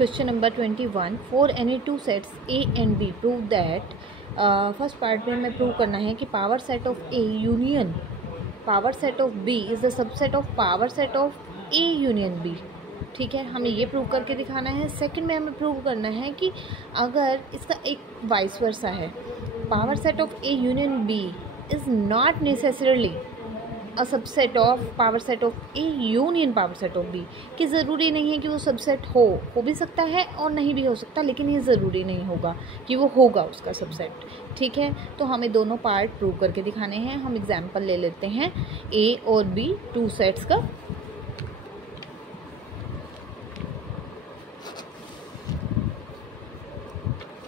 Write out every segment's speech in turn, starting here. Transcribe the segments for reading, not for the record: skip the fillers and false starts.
Question number 21. For any two sets A and B, prove that first part में हमें prove करना है कि power set of A union power set of B is the subset of power set of A union B. ठीक है, हमें ये prove करके दिखाना है. सेकंड में हमें प्रूव करना है कि अगर इसका एक वाइस वर्सा है, power set of A union B is not necessarily a subset of power set of A union power set of B, कि ज़रूरी नहीं है कि वो सबसेट हो भी सकता है और नहीं भी हो सकता, लेकिन ये ज़रूरी नहीं होगा कि वो होगा उसका सबसेट. ठीक है, तो हमें दोनों पार्ट प्रूव करके दिखाने हैं. हम एग्जांपल ले लेते हैं A और B टू सेट्स का.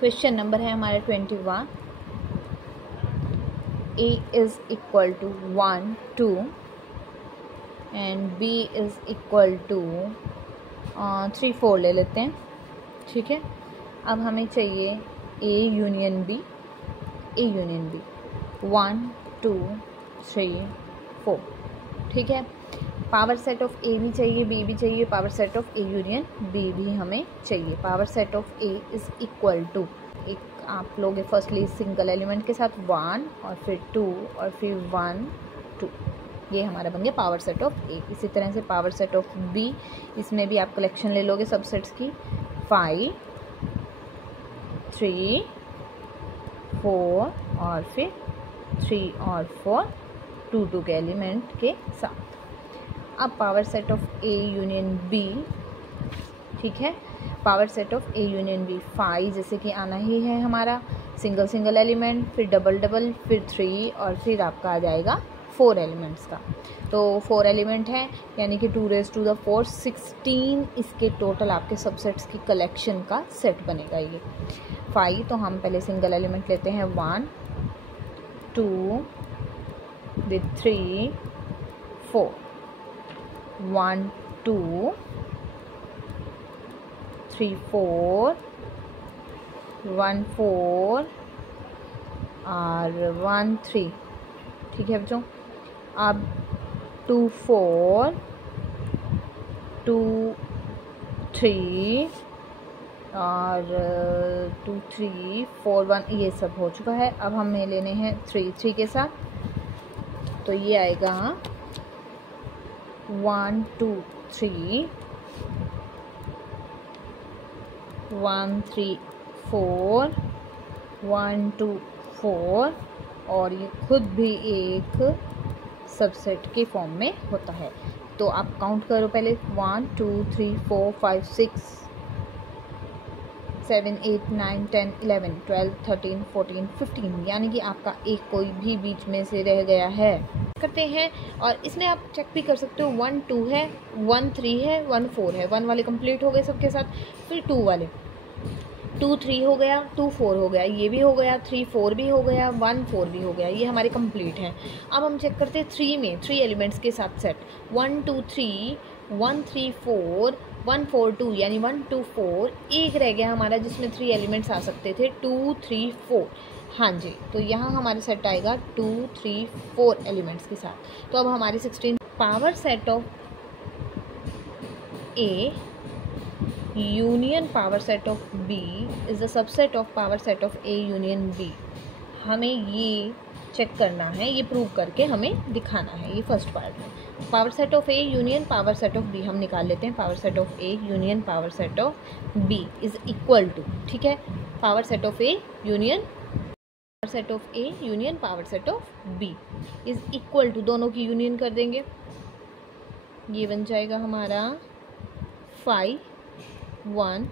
क्वेश्चन नंबर है हमारा 21. A is equal to 1, 2 and B is equal to 3, 4 ले लेते हैं. ठीक है, अब हमें चाहिए A union B, A union B 1, 2, 3, 4. ठीक है, पावर सेट ऑफ A भी चाहिए, B भी चाहिए, power set of A union B भी हमें चाहिए. Power set of A is equal to, एक आप लोग फर्स्टली सिंगल एलिमेंट के साथ 1 और फिर 2 और फिर 1, 2, ये हमारा बन गया पावर सेट ऑफ A. इसी तरह से पावर सेट ऑफ B, इसमें भी आप कलेक्शन ले लोगे सबसेट्स की 5, 3, 4 और फिर 3 और 4 2 के एलिमेंट के साथ. अब power set of A union B, ठीक है, power set of A union B 5 जैसे कि आना ही है हमारा सिंगल सिंगल एलिमेंट, फिर डबल डबल, फिर 3 और फिर आपका आ जाएगा 4 एलिमेंट्स का. तो 4 एलिमेंट हैं, यानी कि 2⁴ 16 इसके टोटल आपके सबसेट्स की कलेक्शन का सेट बनेगा ये 5. तो हम पहले सिंगल एलिमेंट लेते हैं 1, 2 with 3, 4, 1, 2, 3, 4, 1, 4 और 1, 3. ठीक है बच्चों, अब 2, 4, 2, 3 और 2, 3, 4, 1 ये सब हो चुका है. अब हमें लेने हैं 3 के साथ, तो ये आएगा 1, 2, 3, 1, 3, 4, 1, 2, 4 और ये खुद भी एक सबसेट के फॉर्म में होता है. तो आप काउंट करो पहले 1, 2, 3, 4, 5, 6, 7, 8, 9, 10, 11, 12, 13, 14, 15, यानी कि आपका एक कोई भी बीच में से रह गया है. करते हैं और इसमें आप चेक भी कर सकते हो 1, 2 है, 1, 3 है, 1, 4 है. 1 वाले कंप्लीट हो गए सबके साथ. फिर 2 वाले 2, 3 हो गया, 2, 4 हो गया, ये भी हो गया, 3, 4 भी हो गया, 1, 4 भी हो गया. ये हमारे कंप्लीट हैं. अब हम चेक करते हैं 3 में 3 एलिमेंट्स के साथ सेट 1, 2, 3, 1, 3, 4, 1, 4, 2, यानी 1, 2, 4. एक रह गया हमारा जिसमें 3 एलिमेंट्स आ सकते थे 2, 3, 4. हाँ जी, तो यहाँ हमारा सेट आएगा 2, 3, 4 एलिमेंट्स के साथ. तो अब हमारी 16 power set of A union power set of B is the subset of power set of A union B. हमें ये चेक करना है, ये प्रूव करके हमें दिखाना है. ये फर्स्ट पार्ट है. Power set of A union power set of B हम निकाल लेते हैं. Power set of A union power set of B is equal to, ठीक है, power set of A union power set of A union power set of B is equal to, दोनों की union कर देंगे. ये बन जाएगा हमारा 5, 1,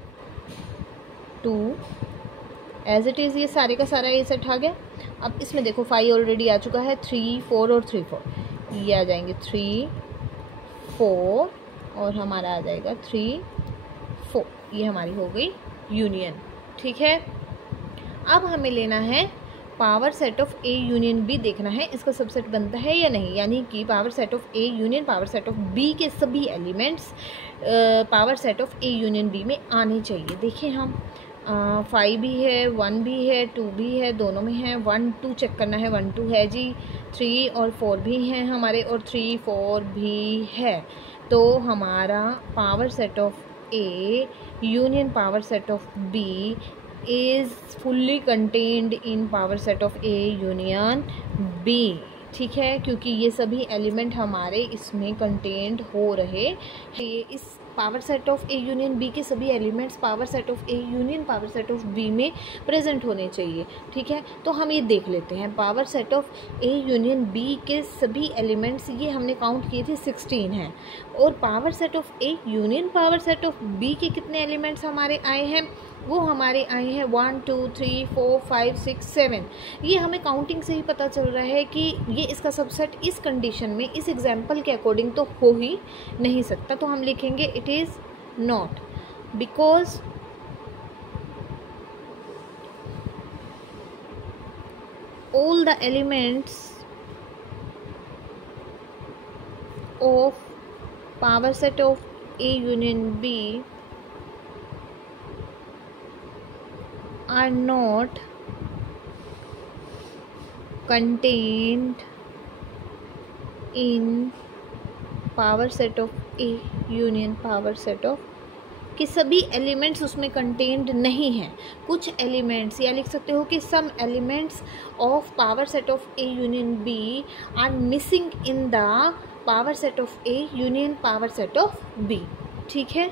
2 एज इट इज़. ये सारे का सारा ये सेट आ गया. अब इसमें देखो 5 ऑलरेडी आ चुका है, 3, 4 और 3, 4 ये आ जाएंगे 3, 4 और हमारा आ जाएगा 3, 4. ये हमारी हो गई यूनियन. ठीक है, अब हमें लेना है power set of A union B, देखना है इसका सबसेट बनता है या नहीं. यानी कि power set of A union power set of B के सभी elements power set of A union B में आने चाहिए. देखिए हम 5 भी है, 1 भी है, 2 भी है, दोनों में है. 1, 2 चेक करना है, 1, 2 है जी. 3 और 4 भी हैं हमारे और 3, 4 भी है. तो हमारा power set of A union power set of B is fully contained in power set of A union B। ठीक है, क्योंकि ये सभी एलिमेंट हमारे इसमें कंटेंड हो रहे हैं। इस power set of A union B के सभी elements power set of A union power set of B में प्रेजेंट होने चाहिए। ठीक है, तो हम ये देख लेते हैं power set of A union B के सभी एलिमेंट्स, ये हमने काउंट किए थे 16 हैं। और power set of A union power set of B के कितने एलिमेंट्स हमारे आए हैं, वो हमारे आए हैं 1 2 3 4 5 6 7। ये हमें काउंटिंग से ही पता चल रहा है कि ये इसका सबसेट इस कंडीशन में इस एग्जाम्पल के अकॉर्डिंग तो हो ही नहीं सकता। तो हम लिखेंगे it is not, because all the elements of power set of A union B are not contained in power set of A union power set of, कि सभी एलिमेंट्स उसमें कंटेन्ड नहीं हैं। कुछ एलिमेंट्स, या लिख सकते हो कि some elements of power set of A union B are missing in the power set of A union power set of B. ठीक है।